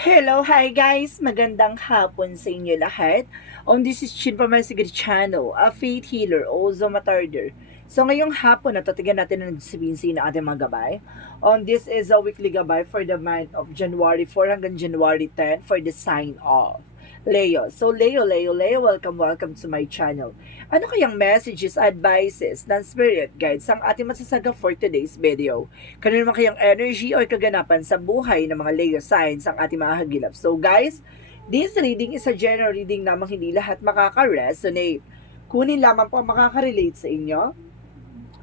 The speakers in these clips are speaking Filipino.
Hello, hi guys! Magandang hapon sa inyo lahat. This is Chin from my Sigrid channel, a faith healer, also matarder. So ngayong hapon, natatigan natin ang sabihin ng ating mga gabay. This is a weekly gabay for the month of January 4 hanggang January 10 for the sign of Leo. So Leo, welcome to my channel. Ano kayang messages, advices, ng spirit guides ang ating masasaga for today's video? Kano naman kayang energy or kaganapan sa buhay ng mga Leo signs ang ating mga hagilap? So guys, this reading is a general reading namang hindi lahat makaka-resonate. Kunin lamang po ang makaka-relate sa inyo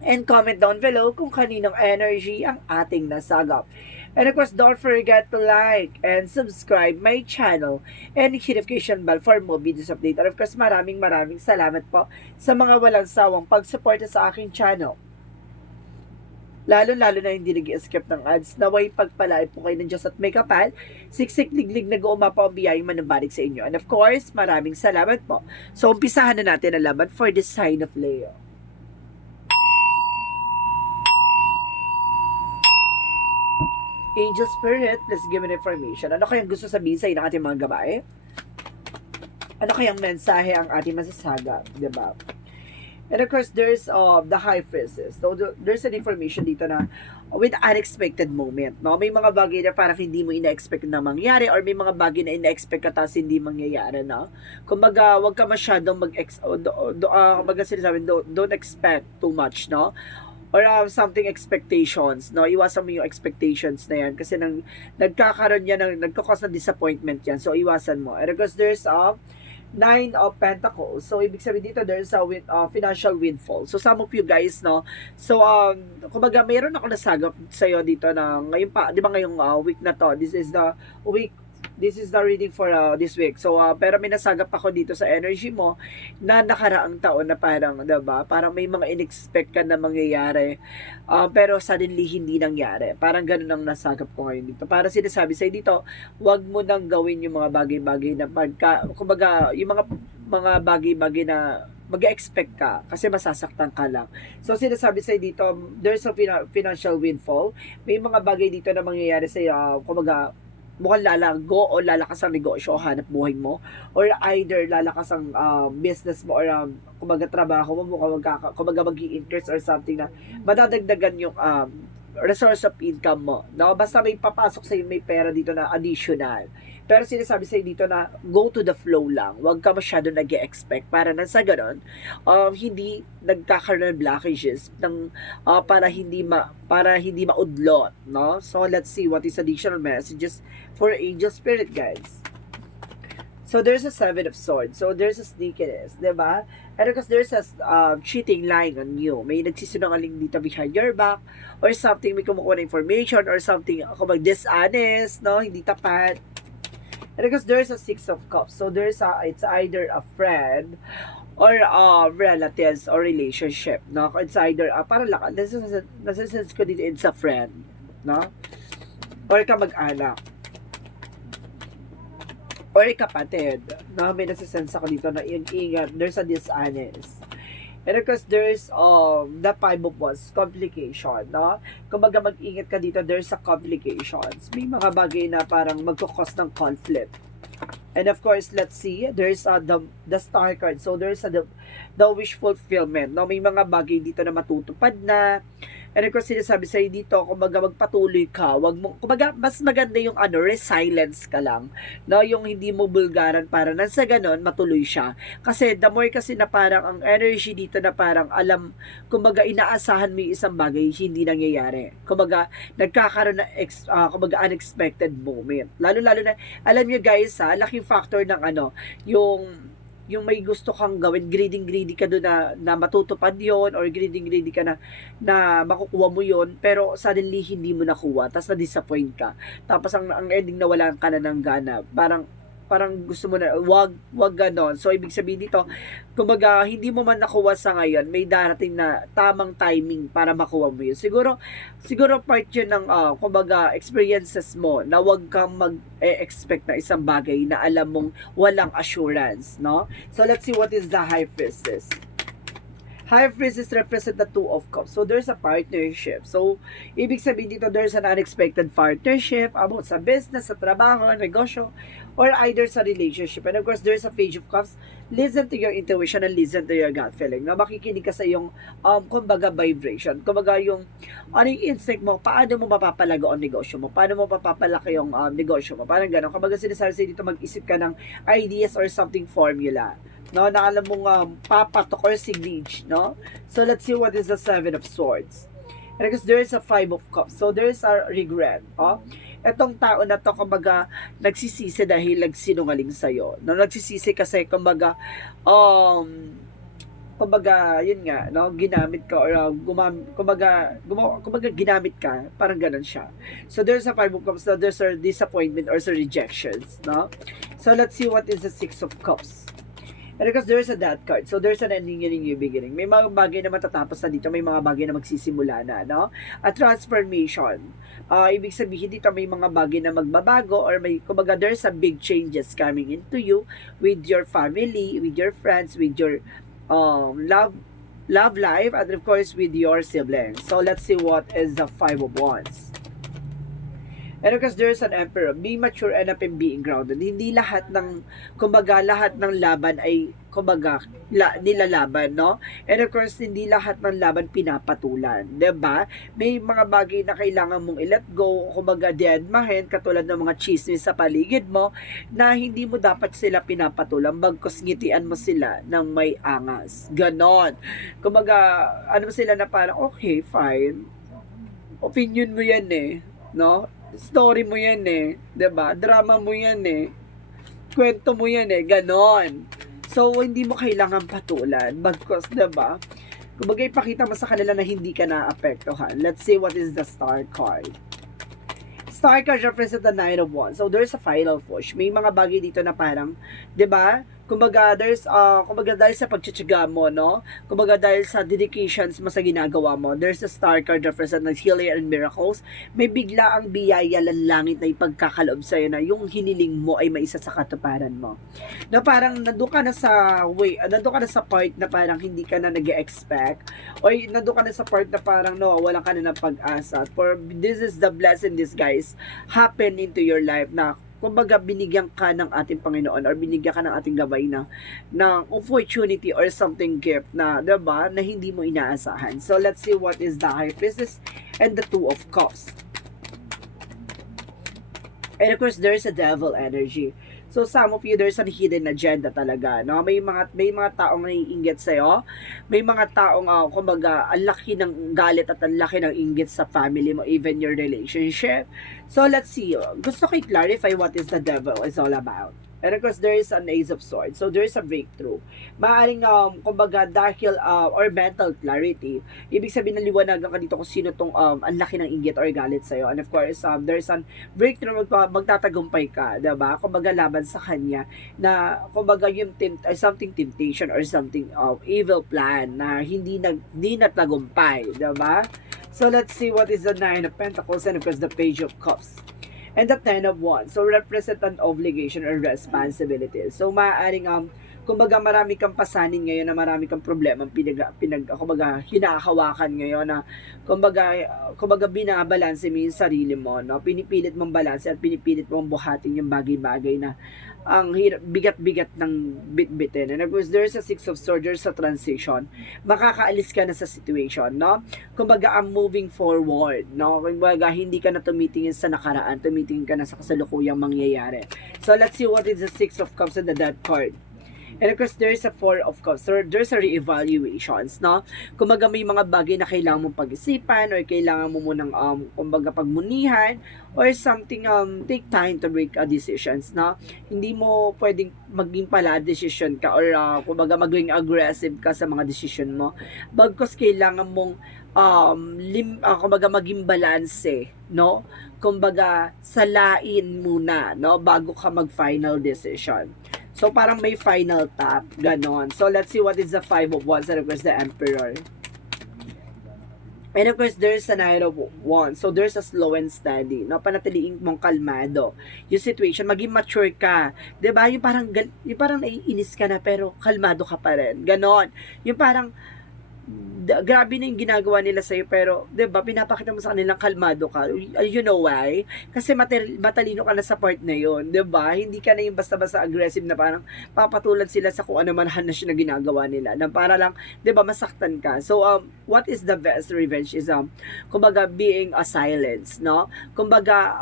and comment down below kung kaninong energy ang ating nasagap. And of course, don't forget to like and subscribe my channel and hit notification bell for more videos update. And of course, maraming salamat po sa mga walang sawang pagsuporta sa aking channel. Lalo na hindi nag-skip ng ads. Naway pagpalain po kayo ng Diyos at may kapal. Siksik liglig nag-uuma po ang biyayang manubalik sa inyo. And of course, maraming salamat po. So, umpisahan na natin ang laban for the sign of Leo. Angel Spirit, please give me information. Ano kayang gusto sabihin sa ng ating mga gabay? Ano kayang mensahe ang ating masasaga? Diba? And of course, there's the High Priestess. So, there's an information dito na with unexpected moment. No? May mga bagay na parang hindi mo ina-expect na mangyari or may mga bagay na ina-expect ka tapos hindi mangyayari. No? Kumbaga, wag ka masyadong kumbaga sinasabi, don't expect too much. No? Or something expectations, no? Iwasan mo yung expectations na yan kasi nagkakaroon yan, nagkakos na disappointment yan. So, iwasan mo. And because there's a Nine of Pentacles. So, ibig sabihin dito, there's a financial windfall. So, some of you guys, no? So, kumbaga, mayroon ako nasagap sa'yo dito na ngayon pa, di ba ngayong week na to, this is the reading for this week. So, pero may nasagap ako dito sa energy mo na nakaraang taon na parang, diba? Parang may mga in-expect ka na mangyayari. Pero suddenly, hindi nangyari. Parang ganun ang nasagap ko ngayon dito. Para sinasabi sa'yo dito, wag mo nang gawin yung mga bagay-bagay na kumbaga, yung mga bagay-bagay na mag-expect ka kasi masasaktan ka lang. So, sinasabi sa'yo dito, there's a financial windfall. May mga bagay dito na mangyayari sa'yo, kumbaga, mukhang lalago o lalakas ang negosyo o hanap buhay mo or either lalakas ang business mo or kumbaga trabaho mo kumbaga mag-i-increase or something na madadagdagan yung resource of income mo. No? Basta may papasok sa may pera dito na additional. Pero sinasabi sa'yo dito na go to the flow lang. Huwag ka masyado nag-expect para nang sa ganon, hindi nagkakaroon ng blockages ng, para hindi maudlot. No? So, let's see what is additional messages for Angel Spirit, guys. So, there's a Seven of Swords. So, there's a sneakiness, diba? And because there's a cheating lying on you. May nagsisinungaling dito behind your back or something, may kumukuha na information or something, kumbaga dishonest, no? Hindi tapat. And because there's a Six of Cups. So, it's either a friend or relatives or relationship, no? It's either, parang nasa-sense ko dito, it's a friend, no? Or kamag-anak. Or kapatid, no? May nasa-sense ako dito na ingat, there's a dishonest. And of course, there's the Five of Wands, complication, no? Kumbaga mag-ingat ka dito, there's a complications. May mga bagay na parang magkukos ng conflict. And of course, let's see, there's the Star card. So there's the wish fulfillment, no? May mga bagay dito na matutupad na. And of course, sinasabi sa'yo dito, kumbaga magpatuloy ka, wag mo, kumbaga mas maganda yung resilience ka lang, no? Yung hindi mo bulgaran para nang sa ganon, matuloy siya. Kasi the more kasi na parang ang energy dito na parang kumbaga inaasahan mo yung isang bagay, hindi nangyayari. Kumbaga, nagkakaroon na kumbaga unexpected moment. Lalo na, alam nyo guys laking factor ng yung may gusto kang gawin, greedy ka doon na matutupad yon or greedy ka na makukuha mo yon pero suddenly hindi mo nakuha, tapos na-disappoint ka. Tapos ang ending na wala ka na ng gana. Parang gusto mo na, wag ganon. So, ibig sabihin dito, kumbaga, hindi mo man nakuha sa ngayon, may darating na tamang timing para makuha mo yun. Siguro part yun ng, kumbaga, experiences mo na wag kang mag-expect na isang bagay na alam mong walang assurance, no? So, let's see what is the High Priestess. High Priestess represent the Two of Cups. So, there's a partnership. So, ibig sabihin dito, there's an unexpected partnership about sa business, sa trabaho, negosyo, or either sa relationship. And of course, there's a Page of Cups. Listen to your intuition and listen to your gut feeling. Na makikinig ka sa yung, kumbaga, vibration. Kumbaga, yung, ano yung instinct mo, paano mo mapapalago ang negosyo mo? Paano mo mapapalaki yung negosyo mo? Parang gano'n. Kumbaga, sinasabi sa dito, mag-isip ka ng ideas or something formula, no, na alam mong papatok or signage, no? So, let's see what is the Seven of Swords. And because there is a Five of Cups. So, there is a regret, oh. Etong tao na to, kumbaga, nagsisisi dahil nagsinungaling sa'yo. No, nagsisisi kasi, kumbaga, kumbaga, yun nga, no, ginamit ka or kumbaga, ginamit ka, parang ganun siya. So, there's a Five of Cups, so there's a disappointment or sa rejections, no? So, let's see what is the Six of Cups. And because there's a Death card, so there's an ending and a new beginning. May mga bagay na matatapos na dito, may mga bagay na magsisimula na, no? A transformation. Ibig sabihin dito, may mga bagay na magbabago or may, kumbaga, there's a big changes coming into you with your family, with your friends, with your love life, and of course, with your siblings. So, let's see what is the Five of Wands. And because there's an emperor, be mature and up in being grounded. Hindi lahat ng, kumbaga, lahat ng laban ay, kumbaga, nilalaban, no? And of course, hindi lahat ng laban pinapatulan. 'Di ba? May mga bagay na kailangan mong i-let go, kumbaga, deadmahin, katulad ng mga chismis sa paligid mo, na hindi mo dapat sila pinapatulan, bagkus ngitian mo sila ng may angas. Ganon. Kumbaga, ano sila na parang, okay, fine. Opinion mo yan eh, no? Story mo yan eh, 'di ba? Drama mo yan eh. Kwento mo yan eh, ganon. So, hindi mo kailangan patulan, bagkus, 'di ba? Kumbaga, ipakita mo sa kanila na hindi ka naapektuhan. Let's see what is the Star card. Star card represents the Nine of Wands. So, there's a final push. May mga bagay dito na parang, 'di ba? Kumbaga, kumbaga, dahil sa pagtsatsaga mo, no? Kumbaga, dahil sa dedications mo sa ginagawa mo, there's a Star card represent ng healing and miracles. May bigla ang biyaya ng langit na ipagkakaloob sa'yo na yung hiniling mo ay maisa sa katuparan mo. Na parang nandun ka na sa part na parang hindi ka na nag-expect, o nandun ka na sa part na parang no, wala ka na ng pag-asa. For this is the blessing, this guys, happen into your life na kumbaga, binigyan ka ng ating Panginoon or binigyan ka ng ating gabay na opportunity or something gift na, diba, na hindi mo inaasahan. So, let's see what is the High Priestess and the Two of Cups. And of course, there's a devil energy. So, some of you, there's a hidden agenda talaga, no? May mga taong naiinggit sa'yo. May mga taong, kumbaga, ang laki ng galit at ang laki ng inggit sa family mo, even your relationship. So, let's see. Gusto ko i-clarify what is the devil is all about. And of course, there is an Ace of Swords. So, there is a breakthrough. Maaring, kumbaga, dahil, or mental clarity. Ibig sabihin, naliwanagan ka dito kung sino tong, ang laki ng inggit or galit sa'yo. And of course, there is an breakthrough, magtatagumpay ka, diba? Kumbaga, laban sa kanya, na, kumbaga, yung something temptation or something evil plan na hindi natagumpay, diba? So, let's see what is the Nine of Pentacles and of course, the Page of Cups. And the Ten of Wands. So, represent an obligation or responsibility. So, maaaring, kumbaga, marami kang pasanin ngayon na marami kang problema kumbaga, hinahawakan ngayon na, kumbaga, binabalanse mo yung sarili mo, no? Pinipilit mong balanse at pinipilit mong buhatin yung bagay-bagay na ang bigat-bigat ng bitbitin. And of course, there's a Six of Swords, there's a transition. Makakaalis ka na sa situation, no? Kumbaga, I'm moving forward, no? Kumbaga, hindi ka na tumitingin sa nakaraan, tumitingin ka na sa kasalukuyang mangyayari. So, let's see what is the Six of Cups and the Death card. And of course, there's a Four of Cups. So, there's a re-evaluations, no? Kumbaga, may mga bagay na kailangan mong pag-isipan or kailangan mo munang, kumbaga, pagmunihan or something, take time to make decisions, no? Hindi mo pwedeng maging pala decision ka or, kumbaga, maging aggressive ka sa mga decision mo. Bagkus kailangan mong, kumbaga, maging balanse, no? Kumbaga, salain muna, no? Bago ka mag-final decision. So, parang may final tap. Ganon. So, let's see what is the Five of Wands and of course the Emperor. And of course, there's a Knight of Wands. So, there's a slow and steady. No? Panatiliin mong kalmado. Yung situation, maging mature ka. Diba? Yung parang naiinis ka na pero kalmado ka pa rin. Ganon. Yung parang grabe na yung ginagawa nila sa'yo, pero, 'di ba, pinapakita mo sa kanilang kalmado ka. You know why? Kasi matalino ka na sa part na yon, 'di ba? Hindi ka na yung basta-basta aggressive na parang papatulan sila sa kung ano man na ginagawa nila, na para lang, 'di ba, masaktan ka. So, what is the best revenge is, kumbaga, being a silence, no? Kumbaga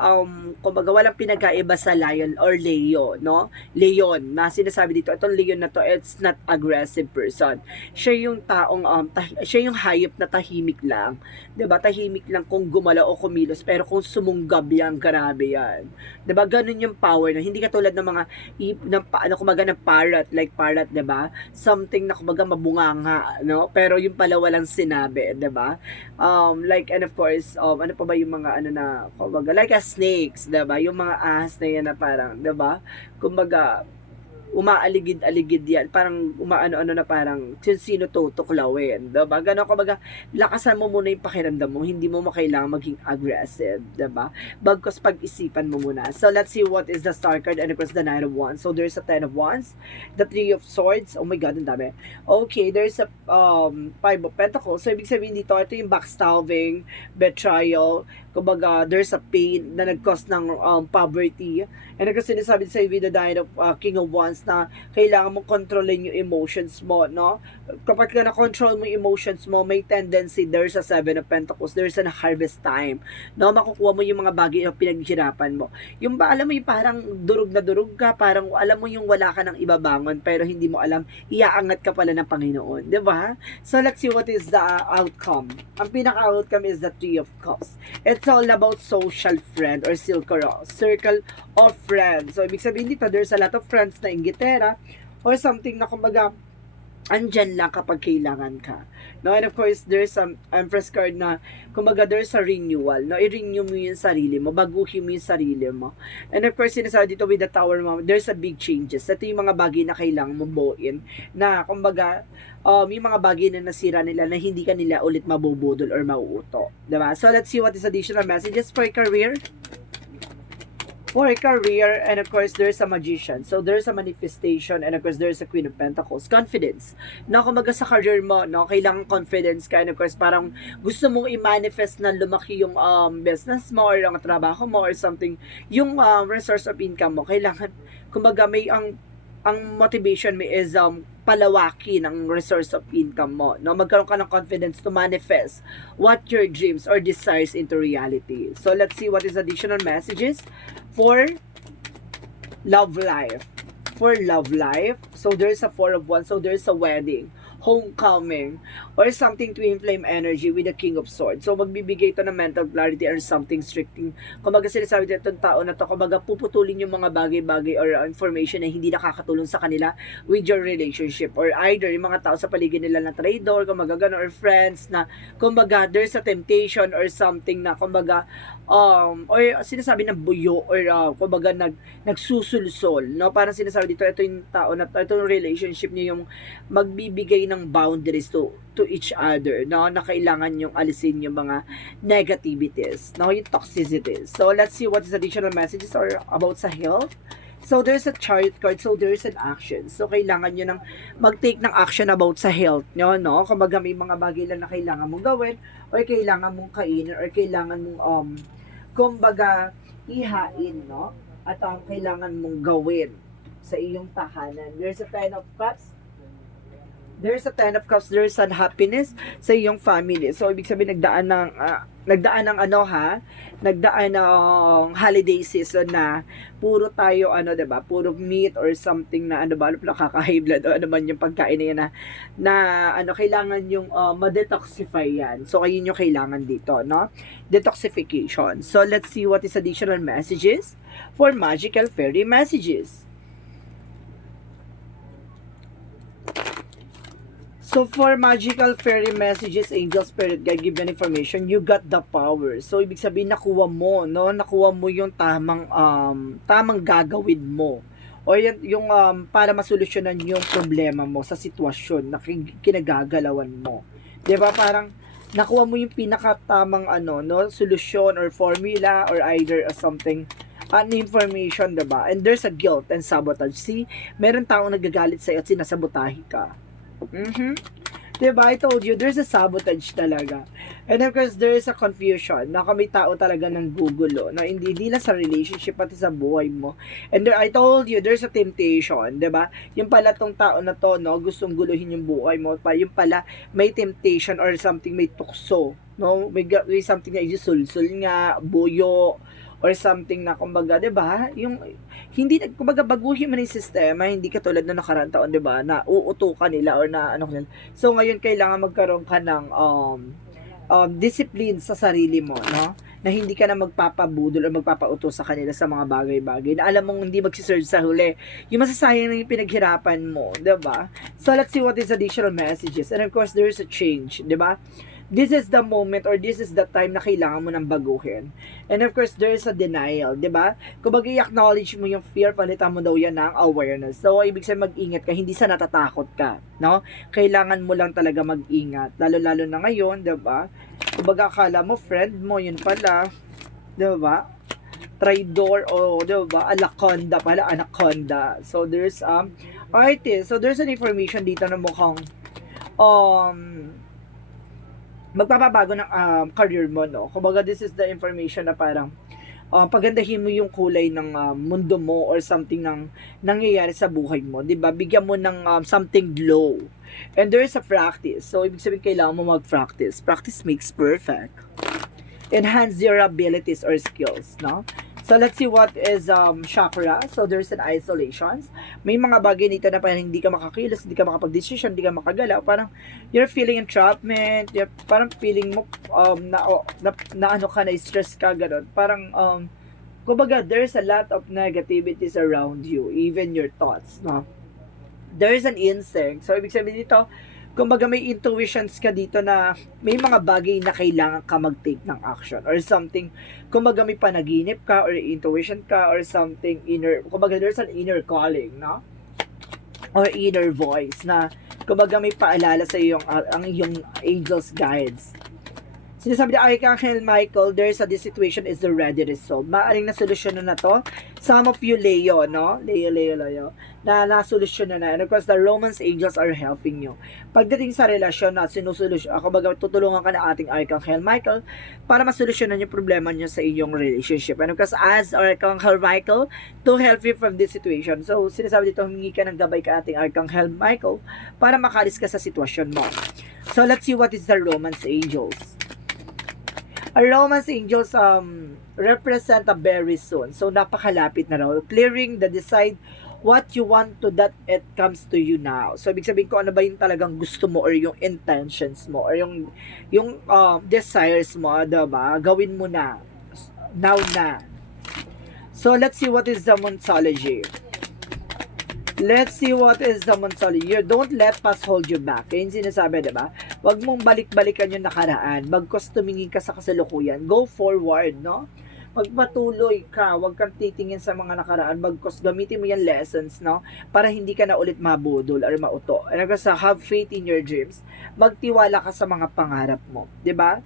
walang pinagkaiba sa lion or Leo, no? Leon, na sinasabi dito, itong Leon na to, it's not aggressive person. Siya yung taong, siya yung hayop na tahimik lang. 'Di ba? Tahimik lang kung gumalaw o kumilos, pero kung sumunggab yan, grabe yan. 'Di ba? Ganun yung power na hindi katulad ng mga kumaga ng parrot, like parrot, 'di ba? Something na kumaga mabunganga, no? Pero yung pala walang sinabi, 'di ba? Like, and of course, ano pa ba yung mga ano na kumaga like a snakes, 'di ba? Yung mga ahas na yan na parang, 'di ba? Kumbaga umaaligid-aligid yan. Parang umaano-ano na parang sino tutuklawin. Diba? Ganon, kumbaga, lakasan mo muna yung pakiramdam mo. Hindi mo kailangan maging aggressive. Diba? Bagkos pag-isipan mo muna. So, let's see what is the star card and of course the Nine of Wands. So, there's a Ten of Wands, the Three of Swords. Oh my God, ang dami. Okay, there's a Five of Pentacles. So, ibig sabihin dito, ito yung backstabbing, betrayal. Kumbaga, there's a pain na nag-cause ng poverty. And kasi sinasabi sa the Nine of King of Wands na kailangan mong kontrolin yung emotions mo, no? Kapag ka na-control mo yung emotions mo, may tendency, there's a Seven of Pentacles, there's a harvest time, no? Makukuha mo yung mga bagay na pinaghirapan mo. Yung ba, alam mo yung parang durug na durug ka, parang alam mo yung wala ka ng ibabangon, pero hindi mo alam, iaangat ka pala ng Panginoon, di ba? So, let's see what is the outcome. Ang pinaka-outcome is the Three of Cups. It's all about social friend or circle of friends. So, ibig sabihin dito, there's a lot of friends na inggitera or something na kumbaga, andyan lang kapag kailangan ka. No? And of course, there's some Empress card na, kumbaga, there's a renewal. No? I-renew mo yung sarili mo, baguhin mo yung sarili mo. And of course, sinasabi dito with the Tower mo, there's a big changes. Ito yung mga bagay na kailangan mo buuin, na, kumbaga, yung mga bagay na nasira nila na hindi ka nila ulit mabubudol or mauuto. Diba? So, let's see what is additional messages for career. For career, and of course, there's a magician. So, there's a manifestation, and of course, there's a Queen of Pentacles. Confidence. No, kumaga sa career mo, no, kailangan confidence ka, and of course, parang gusto mong i-manifest na lumaki yung business mo, or yung trabaho mo, or something, yung resource of income mo, kailangan, kumaga, may ang motivation mo is palawakin ang resource of income mo. No? Magkaroon ka ng confidence to manifest what your dreams or desires into reality. So, let's see what is additional messages for love life. For love life, so there's a Four of Wands, so there's a wedding, homecoming, or something twin flame energy with the King of Swords. So, magbibigay ito ng mental clarity or something stricting. Kumbaga sinasabi dito itong tao na to, kumbaga puputulin yung mga bagay-bagay or information na hindi nakakatulong sa kanila with your relationship. Or either yung mga tao sa paligid nila na traidor, kumbaga gano'n, or friends na, kumbaga there's a temptation or something na, kumbaga, or sinasabi ng buyo or kumbaga nagsusulsol, no? Parang sinasabi dito, ito yung tao na ito yung relationship niyo yung magbibigay ng boundaries to each other, no? Na kailangan yung alisin yung mga negativities, no? Yung toxicities. So, let's see what is additional messages or about sa health. So, there's a Chariot card. So, there's an action. So, kailangan nyo nang mag-take ng action about sa health nyo, no? Kumbaga, may mga bagay lang na kailangan mong gawin or kailangan mong kainin or kailangan mong, kumbaga, ihain, no? At kailangan mong gawin sa iyong tahanan. There's a Ten of Cups. There's a Ten of Cups, there's an happiness sa iyong family. So, ibig sabihin, nagdaan ng holiday season na puro tayo, diba, puro meat or something na, nakaka-high blood o ano man yung pagkain na yan kailangan yung ma-detoxify yan. So, ayun yung kailangan dito, no? Detoxification. So, let's see what is additional messages for magical fairy messages. So, for magical fairy messages, angel, spirit guide, give an information, you got the power. So, ibig sabihin, nakuha mo, no? Nakuha mo yung tamang gagawin mo. O yung para masolusyonan yung problema mo sa sitwasyon na kinagagalawan mo. 'Di ba? Parang nakuha mo yung pinakatamang solusyon or formula or either something information, 'di ba? And there's a guilt and sabotage. See, meron taong nagagalit sa iyo at sinasabotahe ka. Diba? I told you, there's a sabotage talaga. And of course, there is a confusion na kami tao talaga ng gugulo na hindi lang sa relationship pati sa buhay mo. And I told you, there's a temptation, diba? Yung pala tong tao na to, no, gustong guluhin yung buhay mo. Yung pala, may temptation or something, may tukso. No? May something na isusulsul nga, buyo, or something na kumbaga, 'di ba? Yung hindi kumbaga baguhin mo na yung sistema, hindi katulad ng nakaraang taon, 'di ba? Na uutukan nila or na ano nila. So ngayon kailangan magkaroon ka ng discipline sa sarili mo, no? Na hindi ka na magpapabudol o magpapautos sa kanila sa mga bagay-bagay na alam mong hindi magsiserve sa huli. Yung masasayang na yung pinaghirapan mo, 'di ba? So let's see what is additional messages. And of course, there is a change, 'di ba? This is the moment or this is the time na kailangan mo nang baguhin. And of course, there is a denial, di ba? Kung i-acknowledge mo yung fear, palitan mo daw yan ng awareness. So, ibig sabihin mag-ingat ka, hindi sa natatakot ka, no? Kailangan mo lang talaga mag-ingat. Lalo-lalo na ngayon, di ba? Kung akala mo, friend mo, yun pala, di ba? Traidor o, di ba? Anaconda pala, anaconda. So, there's, artist. So, there's an information dito na mukhang, magpapabago ng career mo, no? Kumbaga, this is the information na parang pagandahin mo yung kulay ng mundo mo or something nang nangyayari sa buhay mo, 'di ba? Bigyan mo ng something glow. And there is a practice. So, ibig sabihin kailangan mo mag-practice. Practice makes perfect. Enhance your abilities or skills, no? So, let's see what is chakra. So, there's an isolations. May mga bagay nito na parang hindi ka makakilos, hindi ka makapag-decision, hindi ka makagalaw. Parang you're feeling entrapment, parang feeling mo na ano ka, na stress ka, gano'n. Parang, kumbaga, there's a lot of negativities around you, even your thoughts, no? There's an instinct. So, ibig sabihin dito, kumbaga may intuitions ka dito na may mga bagay na kailangan ka mag-take ng action or something. Kumbaga may panaginip ka or intuition ka or something inner, kumbaga there's an inner calling, no? Or inner voice na kumbaga may paalala sa iyo ang iyong angels guides. Sinasabi ni Archangel Michael, there's a this situation is already resolved. Maaring nasolusyonan na to. Some of you, Leo, no? Leo. Na nasolusyonan na. And of course, the Romance angels are helping you. Pagdating sa relasyon na sinusolusyon, kumbaga tutulungan ka na ating Archangel Michael para masolusyonan yung problema niyo sa iyong relationship. And of course, as Archangel Michael to help you from this situation. So, sinasabi dito, humingi ka ng gabay ka ating Archangel Michael para makalis ka sa sitwasyon mo. So, let's see what is the Romance angels. Our Romance angels represent a very soon. So, napakalapit na raw. Clearing the decide what you want to that it comes to you now. So, ibig sabihin ko ano ba yung talagang gusto mo or yung intentions mo or yung desires mo, diba? Gawin mo na. Now na. So, let's see what is the Monsology. Let's see what is the Monsology. You don't let past hold you back. Kaya yung sinasabi, diba? Huwag mong balik-balikan yung nakaraan. Bagkos tumingin ka sa kasalukuyan. Go forward, no? Magpatuloy ka. Huwag kang titingin sa mga nakaraan. Bagkos gamitin mo yung lessons, no? Para hindi ka na ulit mabudol or mauto. And kasi have faith in your dreams. Magtiwala ka sa mga pangarap mo. Diba?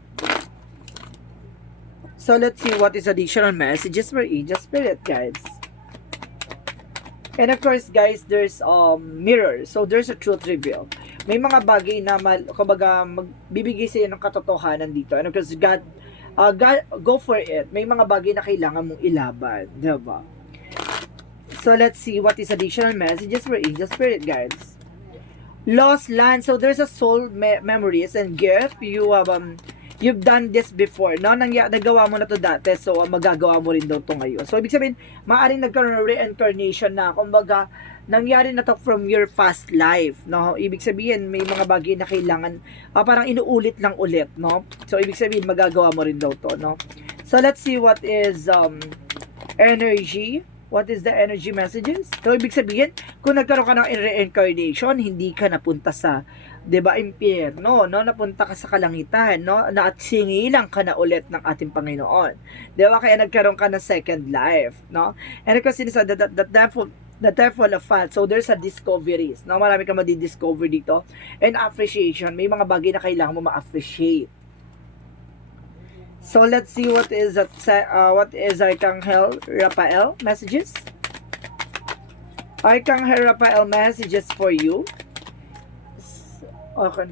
So, let's see what is additional messages for Angel Spirit, guys. And of course, guys, there's mirror. So, there's a truth reveal. May mga bagay na, kumbaga, magbibigay sa'yo ng katotohanan dito. And of course, God, go for it. May mga bagay na kailangan mong ilaban. Diba? So, let's see what is additional messages for Angel Spirit, guys. Lost land. So, there's a soul memories and gift. You've done this before, no? Nagawa mo na to dati, so magagawa mo rin daw to ngayon. So, ibig sabihin, maaaring nagkaroon ng reincarnation na, kumbaga, nangyari na to from your past life, no? Ibig sabihin, may mga bagay na kailangan, parang inuulit lang ulit, no? So, ibig sabihin, magagawa mo rin daw to, no? So, let's see what is energy. What is the energy messages? So, ibig sabihin, kung nagkaroon ka ng reincarnation, hindi ka napunta sa 'di ba, impyerno, no? Napunta ka sa kalangitan, no? Na at sinilang ka na ulit ng ating Panginoon. 'Di ba? Kaya nagkaroon ka ng second life, no? And kasi sinasabi the devil of fat. So there's a discoveries, no? Marami kang madi-discover dito. And appreciation, may mga bagay na kailangan mo ma-appreciate. So let's see what is Archangel Raphael messages. Archangel Raphael messages for you. Okay.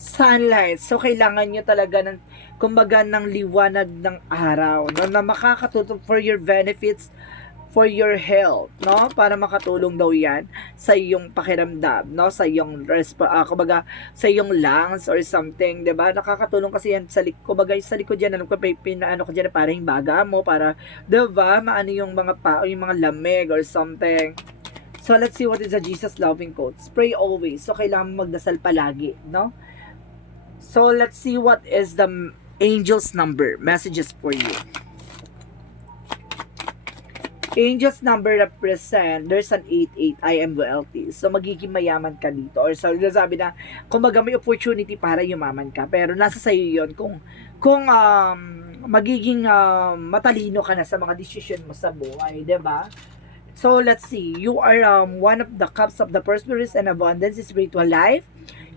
Sunlight. So, kailangan nyo talaga ng, kumbaga, ng liwanag ng araw, no? Na makakatulong for your benefits, for your health, no? Para makatulong daw yan sa iyong pakiramdam, no? Sa iyong, kumbaga, sa iyong lungs or something, 'di ba? Nakakatulong kasi yan sa kumbaga, sa likod yan, ano ko, pinaano ko dyan, para yung baga mo, para, 'di ba? Maano yung mga yung mga lamig or something. So, let's see what is the Jesus loving quotes. Pray always. So, kailangan magdasal palagi, no? So, let's see what is the angel's number. Messages for you. Angel's number represent, there's an 88, I am wealthy. So, magiging mayaman ka dito. Or so, sabi na, kumbaga may opportunity para yumaman ka. Pero nasa sa'yo yun kung magiging matalino ka na sa mga decision mo sa buhay, 'di ba? So, let's see. You are one of the cups of the prosperous and abundance spiritual life.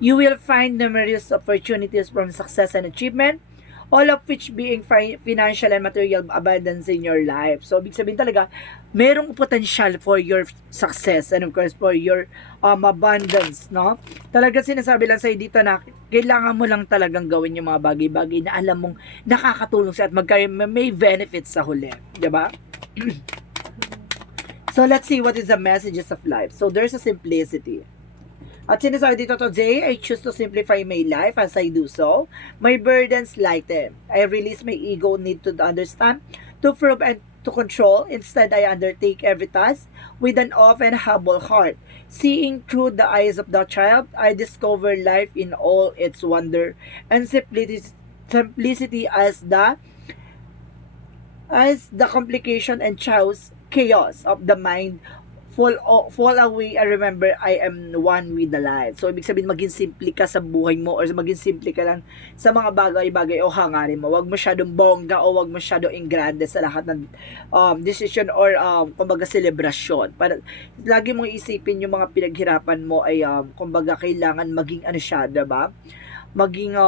You will find numerous opportunities from success and achievement, all of which being financial and material abundance in your life. So, ibig sabihin talaga, merong potential for your success and of course for your abundance, no? Talaga sinasabi lang sa'yo dito na kailangan mo lang talagang gawin yung mga bagay-bagay na alam mong nakakatulong sa at may benefits sa huli, 'di ba? So, let's see what is the messages of life. So, there's a simplicity. At sinasabi dito, today, I choose to simplify my life as I do so. My burdens lighten. I release my ego need to understand, to prove, and to control. Instead, I undertake every task with an open, humble heart. Seeing through the eyes of the child, I discover life in all its wonder and simplicity as the complication and chaos of the mind fall away. I remember I am one with the light. So, ibig sabihin, maging simple ka sa buhay mo or maging simple ka lang sa mga bagay-bagay o hangarin mo. Huwag masyadong bongga o huwag masyadong ingrande sa lahat ng decision or kumbaga celebration. Para lagi mong isipin yung mga pinaghirapan mo ay kumbaga kailangan maging ano siya, diba? Maging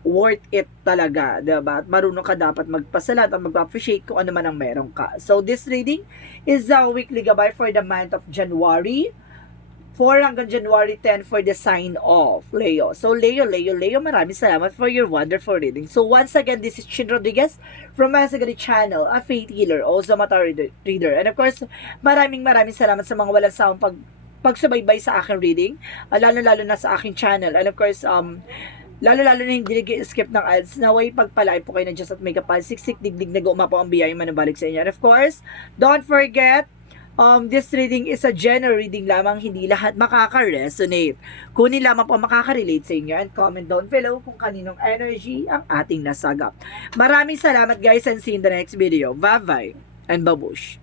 worth it talaga, diba? At marunong ka dapat magpasalamat at mag-appreciate kung ano man ang meron ka. So, this reading is a weekly gabay for the month of January 4 hanggang January 10 for the sign of Leo. So, Leo, maraming salamat for your wonderful reading. So, once again, this is Chin Rodriguez from Masagari Channel, a faith healer, also mata reader. And of course, maraming salamat sa mga walang sawang pagsubaybay sa aking reading, lalo-lalo na sa aking channel. And of course, lalo-lalo na hindi nag-skip ng ads, naway pagpalain po kayo ng Diyos at may kapal, siksik, digdig, nag-umapaw ang biyayang manabalik sa inyo. And of course, don't forget, this reading is a general reading lamang, hindi lahat makaka-resonate. Kunin lamang po makaka-relate sa inyo and comment down below kung kaninong energy ang ating nasagap. Maraming salamat guys and see you in the next video. Bye-bye and babush!